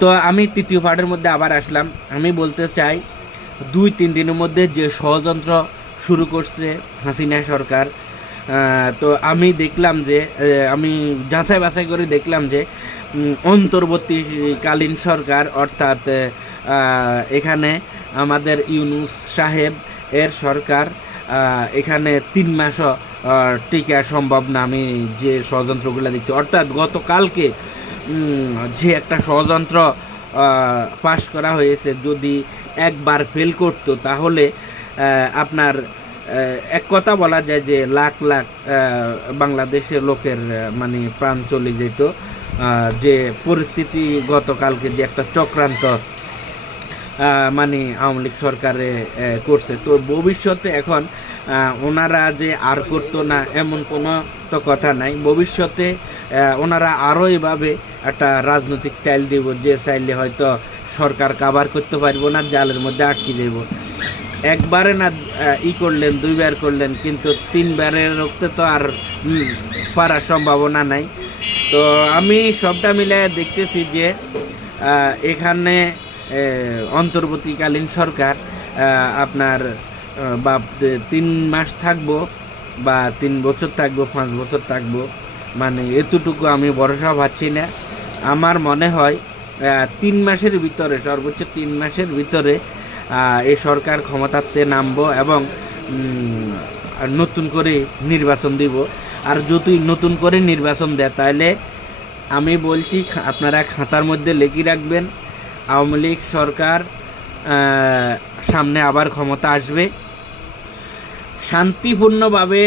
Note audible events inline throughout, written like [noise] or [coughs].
তো আমি তৃতীয় পার্টের মধ্যে আবার আসলাম। আমি বলতে চাই, দুই, তিন দিনের মধ্যে যে ষড়যন্ত্র শুরু করছে হাসিনা সরকার তো আমি দেখলাম যে আমি যাচাই বাছাই করে দেখলাম যে অন্তর্বর্তীকালীন সরকার, অর্থাৎ এখানে আমাদের ইউনুস সাহেব এর সরকার এখানে তিন মাসও টিকা সম্ভব না। আমি যে ষড়যন্ত্রগুলো দেখছি, অর্থাৎ গতকালকে যে একটা ষড়যন্ত্র পাশ করা হয়েছে, যদি একবার ফেল করতো, তাহলে আপনার এক কথা বলা যায় যে লাখ লাখ বাংলাদেশের লোকের মানে প্রাণ চলে যেত। যে পরিস্থিতি গতকালকে যে একটা চক্রান্ত মানে আওয়ামী লীগ সরকারে করছে। তো ভবিষ্যতে এখন ওনারা যে আর করতো না, এমন কোনো তো কথা নাই। ভবিষ্যতে ওনারা আরও এভাবে একটা রাজনৈতিক স্টাইল দিব, যে চাইলে হয়তো সরকার কাভার করতে পারব না জালের মধ্যে আটকে দেব। একবারে না ই করলেন, দুইবার করলেন, কিন্তু তিনবারের রক্তে তো আর পারার সম্ভাবনা নাই। তো আমি সবটা মিলে দেখতেছি যে এখানে অন্তর্বর্তীকালীন সরকার আপনার বা তিন মাস থাকব বা তিন বছর থাকব, পাঁচ বছর থাকব। মানে এতটুকু আমি ভরসা পাচ্ছি না। আমার মনে হয় তিন মাসের ভিতরে, সর্বোচ্চ তিন মাসের ভিতরে এই সরকার ক্ষমতাতে নামবো এবং নতুন করে নির্বাচন দিব। আর যদি নতুন করে নির্বাচন দেয়, তাহলে আমি বলছি আপনারা খাতার মধ্যে লেখি রাখবেন, আওয়ামী লীগ সরকার সামনে আবার ক্ষমতা আসবে। শান্তিপূর্ণভাবে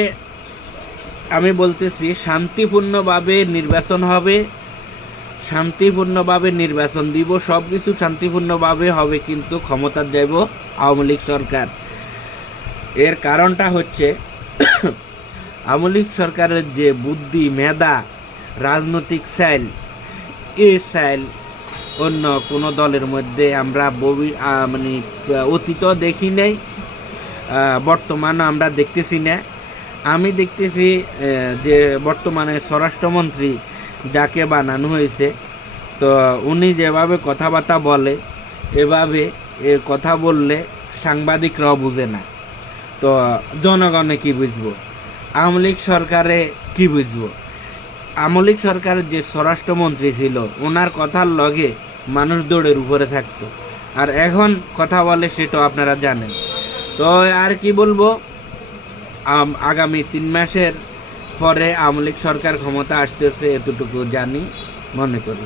আমি বলতেছি শান্তিপূর্ণভাবে নির্বাচন হবে। শান্তিপূর্ণভাবে নির্বাচন দিব সব কিছু শান্তিপূর্ণভাবে হবে কিন্তু ক্ষমতা দেব আওয়ামী লীগ সরকার। এর কারণটা হচ্ছে [coughs] আওয়ামী লীগ সরকারের যে বুদ্ধি মেধা রাজনৈতিক স্টাইল এ স্টাইল অন্য কোনো দলের মধ্যে আমরা ববি মানে আহ, অতীতও দেখি নাই আহ, বর্তমানে আমরা দেখতেছি না। আমি দেখতেছি যে বর্তমানে স্বরাষ্ট্রমন্ত্রী যাকে বানানো হয়েছে, তো উনি যেভাবে কথাবার্তা বলে, এভাবে এ কথা বললে সাংবাদিকরাও বুঝে না। তো জনগণে কি বুঝব? আওয়ামী লীগ সরকারে কি বুঝব? আওয়ামী লীগ সরকারের যে স্বরাষ্ট্রমন্ত্রী ছিল, ওনার কথার লগে মানুষ দৌড়ের উপরে থাকতো। আর এখন কথা বলে সেটাও আপনারা জানেন। তো আর কি বলব? আগামী তিন মাসের পরে আওয়ামী লীগ সরকার ক্ষমতা আসতেছে এতটুকু জানি মনে করি।